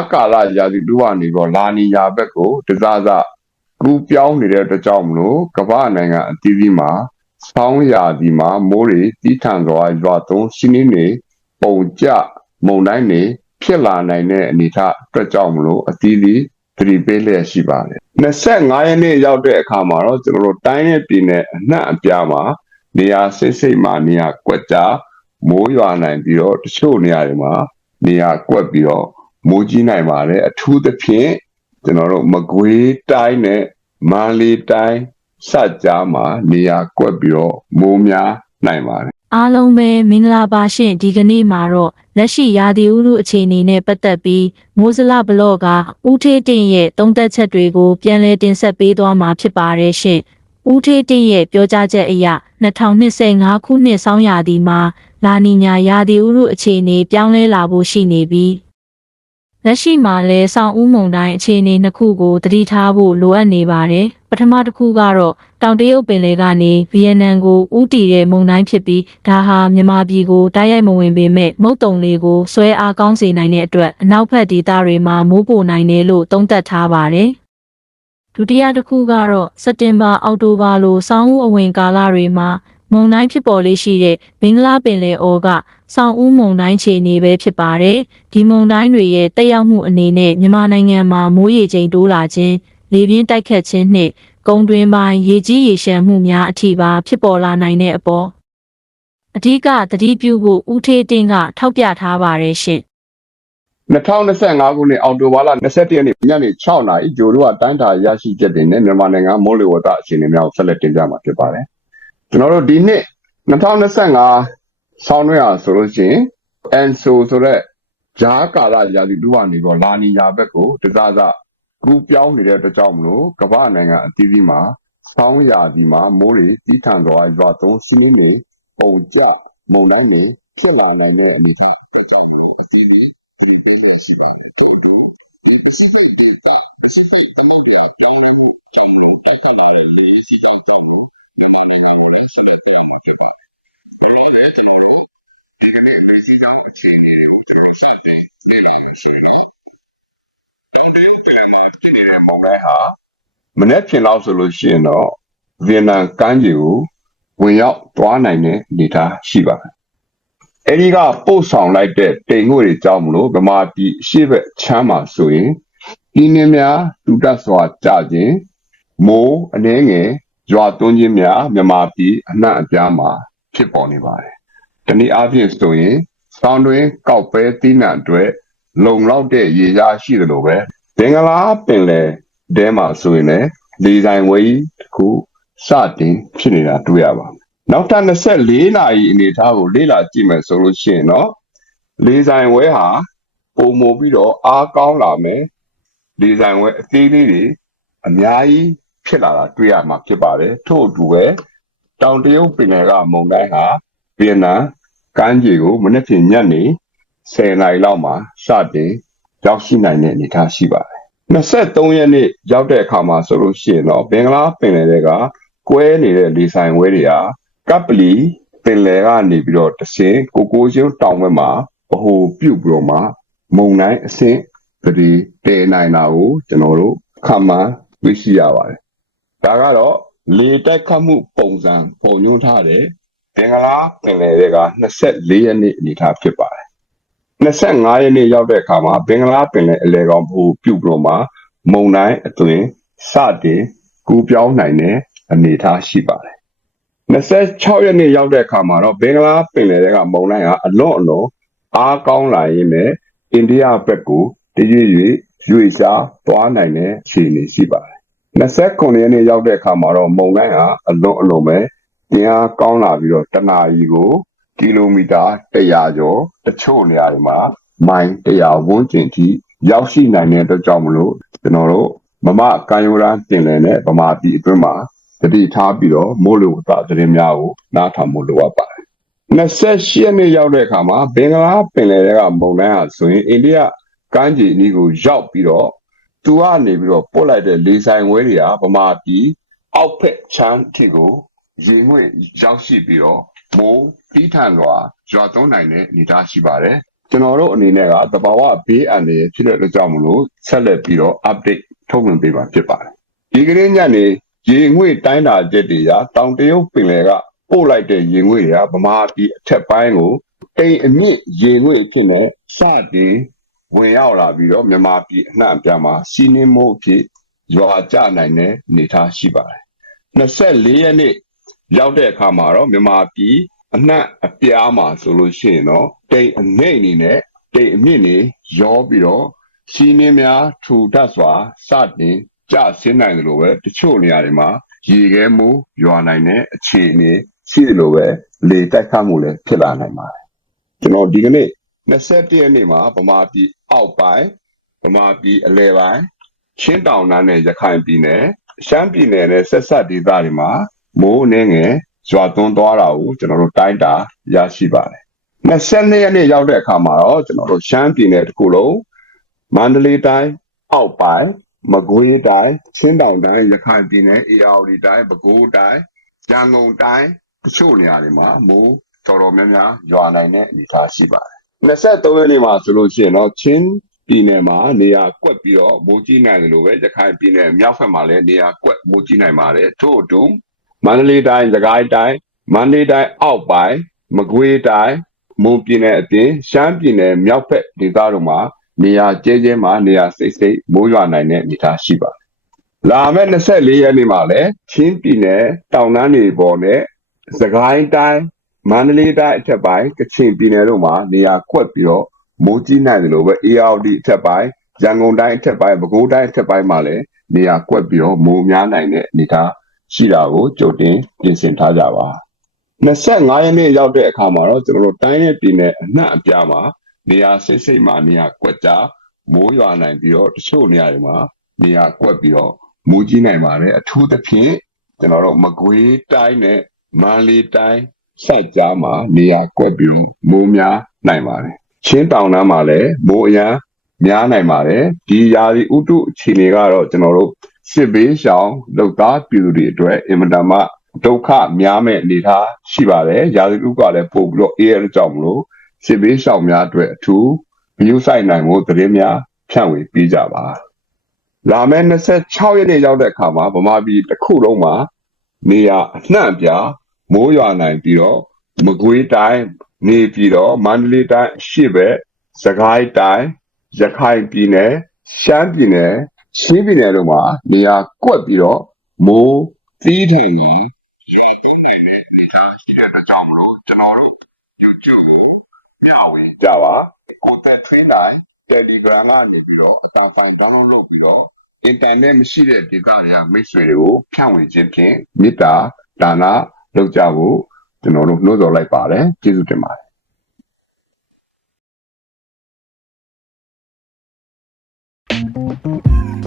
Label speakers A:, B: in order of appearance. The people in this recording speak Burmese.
A: အကာလရာသီတူကနေတော့လာနီယာဘက်ကိုတစားစကူပြောင်းနေတဲ့အတွက်ကြောင့်မလို့ကမ္ဘာနိုင်ငံအသီးသီးမှာဆောင်းရာသီမှာမိုးတွေတီးထန်စွာရွာသွန်းရှင်းနေနေပုံကြမုန်တိုင်းတွေဖြစ်လာနိုင်တဲ့အနေအထားအတွက်ကြောင့်မလို့အသီးသီးသတိပေးလျက်ရှိပါတယ်25ရက်နေ့ရောက်တဲ့အခါမှာတော့ကျွန်တော်တို့တိုင်းနဲ့ပြည်နယ်အနှံ့အပြားမှာနေရာစိတ်စိတ်မှာနေရာကွက်ကြားမိုးရွာနိုင်ပြီးတော့တချို့နေရာတွေမှာနေရာကွက်ပြီးတော့ မိုးကြီးနိုင်ပါတယ်အထူးသဖြင့်ကျွန်တော်တို့မကွေးတိုင်းနဲ့မန္တလေးတိုင်းစကြားမှာနေရာကွက်ပြီးတော့မိုးများနိုင်ပါတယ်
B: အားလုံးပဲမင်္ဂလာပါရှင်ဒီကနေ့မှာတော့လက်ရှိရာသီဥတုအခြေအနေနဲ့ပတ်သက်ပြီးမိုးစလဘလော့ကဦးထေးတင်ရဲ့သုံးသက်ချက်တွေကိုပြန်လည်တင်ဆက်ပေးသွားမှာဖြစ်ပါတယ်ရှင်ဦးထေးတင်ရဲ့ပြောကြားချက်အရ2025ခုနှစ်ဆောင်းရာသီမှာလာနီညာရာသီဥတုအခြေအနေပြောင်းလဲလာဖို့ရှိနေပြီး လက်ရှိမှာလည်းဆောင်းဦးမုံတိုင်းအခြေအနေနှစ်ခုကိုသတိထားဖို့လိုအပ်နေပါတယ်ပထမတစ်ခုကတော့တောင်တရုတ်ပင်လယ်ကနေဗီယက်နမ်ကိုဦးတည်တဲ့မုန်တိုင်းဖြစ်ပြီးဒါဟာမြန်မာပြည်ကိုတိုက်ရိုက်မဝင်ပေမဲ့မုတ်တုံလေးကိုဆွဲအားကောင်းစေနိုင်တဲ့အတွက်အနောက်ဘက်ဒေသတွေမှာမိုးပိုနိုင်တယ်လို့သုံးသပ်ထားပါတယ်ဒုတိယတစ်ခုကတော့စက်တင်ဘာအောက်တိုဘာလိုဆောင်းဦးအဝင်ကာလတွေမှာ မုန်တိုင်းဖြစ်ပေါ်လေးရှိတဲ့ဘင်္ဂလားပင်လယ်အော်ကဆောင်းဦးမုန်တိုင်းခြေနေပဲဖြစ်ပါတယ်ဒီမုန်တိုင်းတွေရဲ့တက်ရောက်မှုအနေနဲ့မြန်မာနိုင်ငံမှာမိုးရေချိန်တိုးလာခြင်းလေပြင်းတိုက်ခတ်ခြင်းနှင့်ကုန်းတွင်းပိုင်းရေကြီးရေရှမ်းမှုများအထိပါဖြစ်ပေါ်လာနိုင်တဲ့အပေါ်အဓိကသတိပြုဖို့ဦးထေးတင်းကထောက်ပြထားပါတယ်ရှင်
A: 2025ခုနှစ်အောက်တိုဘာလ21ရက်နေ့ညနေ6နာရီဂျိုတို့ကတိုင်းတာရရှိချက်တွေနဲ့မြန်မာနိုင်ငံမိုးလေဝသအခြေအနေများကိုဆက်လက်တင်ပြမှာဖြစ်ပါတယ် ကျွန်တော်တို့ဒီနှစ်2025ဆောင်းတွင်းအားဆိုလို့ရှိရင် ENSO ဆိုတဲ့ဂျားကာလရာသီတူကနေတော့လာနီယာဘက်ကိုတစားစကူပြောင်းနေတဲ့အတွက်ကြောင့်မလို့ကမ္ဘာနိုင်ငံအသီးသီးမှာဆောင်းရာသီမှာမိုးတွေတီးထန်စွာရွာသွန်းစီးနေနေပုံကြမုန်တိုင်းတွေဖြစ်လာနိုင်တဲ့အနေအထားအတွက်ကြောင့်မလို့အသီးသီးဒီပေးရရှိပါတယ်တူတူဒီ Pacific Delta Pacific သမုဒ္ဒရာပြောင်းလဲမှုကြောင့်လို့တိုက်ခတ်လာတဲ့ရေစီးကြောင်းကြောင့် လို့ဒီစီးကြောင်းအခြေအနေကိုကျွန်တော်ဆက်ပြီးသိပါမယ်ဆိုရင်တော့ဒီပြည်မှာပြည်နေတဲ့မောင်လိုက်ဟာမနေ့ပြင်လောက်ဆိုလို့ရှိရင်တော့ဗီယက်နမ်ကမ်းခြေကိုဝင်ရောက်သွားနိုင်တဲ့အနေအထားရှိပါတယ်အဲဒီကပို့ဆောင်လိုက်တဲ့တိမ်ငွေတွေကြောင့်မလို့ဗမာပြည်အရှိဘက်ချမ်းမှာဆိုရင်ဒီနေ့များတူတက်စွာကြခြင်းမိုးအနှဲငယ်ရွာသွန်းခြင်းများမြန်မာပြည်အနှံ့အပြားမှာဖြစ်ပေါ်နေပါတယ်။ဒီနေ့အပြင်ဆိုရင် ဆောင်းတွင်ကောက်ပဲသီးနှံအတွက်လုံလောက်တဲ့ရေရှားရှိတယ်လို့ပဲဘင်္ဂလားပင်လယ်တဲမှာဆိုရင်လည်းလေဆိုင်ဝေးတစ်ခုစတင်ဖြစ်နေတာတွေ့ရပါတယ်။နောက်ထပ်24နာရီအနေအထားကိုလေ့လာကြည့်မယ်ဆိုလို့ရှိရင်တော့လေဆိုင်ဝဲဟာပုံမပြီးတော့အားကောင်းလာမယ်လေဆိုင်ဝဲအသေးလေးတွေအများကြီးဖြစ်လာတာတွေ့ရမှာဖြစ်ပါတယ်ထို့အတူပဲတောင်တရုတ်ပင်လယ်ကမုန်တိုင်းဟာဗီယက်နမ် ကမ်းခြေကိုမနေ့ကညနေ10နာရီလောက်မှာစတင်ရောက်ရှိနိုင်တဲ့အနေအထားရှိပါတယ်23ရက်နေ့ရောက်တဲ့အခါမှာဆိုလို့ရှိရင်တော့ဘင်္ဂလားပင်လယ်တွေကကွဲနေတဲ့လေဆိုင်ဝဲတွေဟာကပ်ပလီပင်လယ်ကနေပြီးတော့တဆင်ကိုကိုချင်းတောင်ဘက်မှာဗဟိုပြုတ်ပြီးတော့မှမုံတိုင်းအဆင့်သတိတည်နိုင်တာကိုကျွန်တော်တို့ခန့်မှန်းသိရှိရပါတယ်။ဒါကတော့လေတိုက်ခတ်မှုပုံစံပုံညွှန်းထားတဲ့ ဘင်္ဂလားပင်လယ်တွေက24ရက်နေ့အနေထားဖြစ်ပါတယ်။25ရက်နေ့ရောက်တဲ့အခါမှာဘင်္ဂလားပင်လယ်အလဲကောင်ဗဟိုပြုတ်ပြီးတော့မှမုံတိုင်းအတွင်စတင်ကူးပြောင်းနိုင်တဲ့အနေအထားရှိပါတယ်26ရက်နေ့ရောက်တဲ့အခါမှာတော့ဘင်္ဂလားပင်လယ်တွေကမုန်တိုင်းဟာအလွန်အလွန်အားကောင်းလာရင်းနဲ့အိန္ဒိယဘက်ကိုတရွေ့ရွေ့ရွေ့ရှားသွားနိုင်တဲ့အခြေအနေရှိပါတယ်။29ရက်နေ့ရောက်တဲ့အခါမှာတော့မုန်တိုင်းဟာအလွန်အလွန်ပဲ တင်အားကောင်းလာပြီးတော့တနာရီကိုကီလိုမီတာ100ကျော်တချို့နေရာတွေမှာမိုင်100ဝန်းကျင်ထိရောက်ရှိနိုင်တဲ့အတွက်ကြောင့်မလို့ကျွန်တော်တို့မမကံရိုးရန်တင်လည်နဲ့ဗမာပြည်အတွင်းမှာတတိထားပြီးတော့မိုးလေဝသသတင်းများကိုနားထောင်ဖို့လိုအပ်ပါတယ်။28ရက်နေ့ရောက်တဲ့အခါမှာဘင်္ဂလားပင်လယ်ထဲကမုန်တိုင်းဟာဆိုရင်အိန္ဒိယကမ်းခြေအနီးကိုရောက်ပြီးတော့သူကနေပြီးတော့ပို့လိုက်တဲ့လေဆိုင်ဝဲတွေဟာဗမာပြည်အောက်ဖက်ချမ်းထိကို ရေငွေ့ရောက်ရှိပြီးတော့မိုးတီးထန်စွာရွာသွန်းနိုင်တဲ့အနေအထားရှိပါတယ်ကျွန်တော်တို့အနေနဲ့ကသဘာဝဘေးအန္တရာယ်ဖြစ်တဲ့အတွက်ကြောင့်မလို့ဆက်လက်ပြီးတော့ update ထုတ်ပြန်ပေးမှာဖြစ်ပါတယ်ဒီကနေ့ညနေရေငွေ့တိုင်းတာချက်တွေရာတောင်တရုတ်ပင်လယ်ကပို့လိုက်တဲ့ရေငွေ့တွေကဗမာပြည်အထက်ပိုင်းကိုတိမ်အမြင့်ရေငွေ့အဖြစ်နဲ့စတင်ဝင်ရောက်လာပြီးတော့မြန်မာပြည်အနှံ့အပြားမှာစီးနှင်းမှုအဖြစ်ရွာကျနိုင်တဲ့အနေအထားရှိပါတယ်24ရက်နေ့ ရောက်တဲ့အခါမှာတော့မြန်မာပြည်အနှံ့အပြားမှာဆိုလို့ရှိရင်တော့တိမ်အနှိမ့်အနေနဲ့တိမ်အမြင့်နေရောပြီးတော့စီးနှင်းများထူထပ်စွာစတင်ကျဆင်းနိုင်တယ်လို့ပဲတချို့နေရာတွေမှာရေခဲမှုရွာနိုင်တဲ့အခြေအနေရှိတယ်လို့ပဲလေတိုက်ခတ်မှုလည်းဖြစ်လာနိုင်ပါတယ်ကျွန်တော်ဒီကနေ့21ရက်နေ့မှာဗမာပြည်အောက်ပိုင်းဗမာပြည်အလဲပိုင်းချင်းတောင်တန်းနဲ့ရခိုင်ပြည်နယ်ရှမ်းပြည်နယ်နဲ့ဆက်ဆက်ဒေသတွေမှာ မိုးနှင်းငယ်ရွာသွန်းသွားတာကိုကျွန်တော်တို့တိုင်းတာရရှိပါတယ်22ရက်နေ့ရောက်တဲ့အခါမှာတော့ကျွန်တော်တို့ရှမ်းပြည်နယ်တစ်ခုလုံးမန္တလေးတိုင်းအောက်ပိုင်းမကွေးတိုင်းချင်းတောင်တိုင်းရခိုင်ပြည်နယ်အေရဝတီတိုင်းပဲခူးတိုင်းရန်ကုန်တိုင်းတချို့နေရာတွေမှာမိုးတော်တော်များများရွာနိုင်တဲ့အနေအထားရှိပါတယ်23ရက်နေ့မှာဆိုလို့ရှိရင်တော့ချင်းပြည်နယ်မှာနေရာကွက်ပြီးတော့မိုးကြီးနိုင်တယ်လို့ပဲရခိုင်ပြည်နယ်မြောက်ဘက်မှာလည်းနေရာကွက်မိုးကြီးနိုင်ပါတယ်ထို့အတူ မန္တလေးတိုင်းစကိုင်းတိုင်းမန္တလေးတိုင်းအောက်ပိုင်းမကွေးတိုင်းမွန်ပြည်နယ်အပြင်ရှမ်းပြည်နယ်မြောက်ဘက်ဒေသတို့မှာနေရာကျဲကျဲမှာနေရာစိတ်စိတ်မိုးရွာနိုင်တဲ့အနေအထားရှိပါတယ်လာမယ့်24ရက်နေ့မှာလည်းချင်းပြည်နယ်တောင်တန်းတွေပေါ်နဲ့စကိုင်းတိုင်းမန္တလေးတိုင်းအထက်ပိုင်းကချင်ပြည်နယ်တို့မှာနေရာကွက်ပြီးတော့မိုးကြီးနိုင်တယ်လို့ပဲ ARD အထက်ပိုင်းရန်ကုန်တိုင်းအထက်ပိုင်းပဲခူးတိုင်းအထက်ပိုင်းမှာလည်းနေရာကွက်ပြီးတော့မိုးများနိုင်တဲ့အနေအထား ရှိတာကိုကြိုတင်ပြင်ဆင်ထားကြပါ25ရက်နေ့ရောက်တဲ့အခါမှာတော့ကျွန်တော်တို့တိုင်းနဲ့ပြည်နယ်အနှံ့အပြားမှာနေရာစိတ်စိတ်မှာနေရာကွက်ကြမိုးရွာနိုင်ပြီးတော့တချို့နေရာတွေမှာနေရာကွက်ပြီးတော့မိုးကြီးနိုင်ပါတယ်အထူးသဖြင့်ကျွန်တော်တို့မကွေးတိုင်းနဲ့မန္တလေးတိုင်းဆက်ကြားမှာနေရာကွက်ပြီးမိုးများနိုင်ပါတယ်ချင်းတောင်တန်းမှာလည်းမိုးအရန်များနိုင်ပါတယ်ဒီယာဒီဥတုအခြေအနေကတော့ကျွန်တော်တို့ စစ်ဘေးရှောင်လောက်သားပြည်သူတွေအတွက်အင်မတန်မှဒုက္ခများမဲ့အနေအထားရှိပါတယ်ယာဒီဥကလည်းပို့ပြီးတော့အေးရတဲ့ကြောင့်မလို့စစ်ဘေးရှောင်များအတွက်အထူးဂရုစိုက်နိုင်ဖို့သတင်းများဖြန့်ဝေပေးကြပါလာမယ့်26ရက်နေ့ရောက်တဲ့အခါမှာဗမာပြည်တစ်ခုလုံးမှာနေရာအနှံ့အပြားမိုးရွာနိုင်ပြီးတော့မကွေးတိုင်းနေပြီးတော့မန္တလေးတိုင်းအရှေ့ဘက်စကိုင်းတိုင်းရခိုင်ပြည်နယ်ရှမ်းပြည်နယ် ချင်းပြည်နယ်တို့မှာနေရာကွက်ပြီးတော့မိုးသီးထန်ကြီးရွာသွန်းနေတဲ့နေသားရှိတဲ့အကြောင်းမလို့ကျွန်တော်တို့ YouTube ကိုမျှဝေကြပါကိုတက်ထွေးတိုင်း Telegram ကနေပြီးတော့အပါပါ download လုပ်ပြီးတော့ internet မရှိတဲ့ဒေသတွေကမိတ်ဆွေတွေကိုဖြန့်ဝေခြင်းဖြင့်မေတ္တာဒါနလုပ်ကြဖို့ကျွန်တော်တို့နှိုးဆော်လိုက်ပါတယ်ကျေးဇူးတင်ပါတယ်။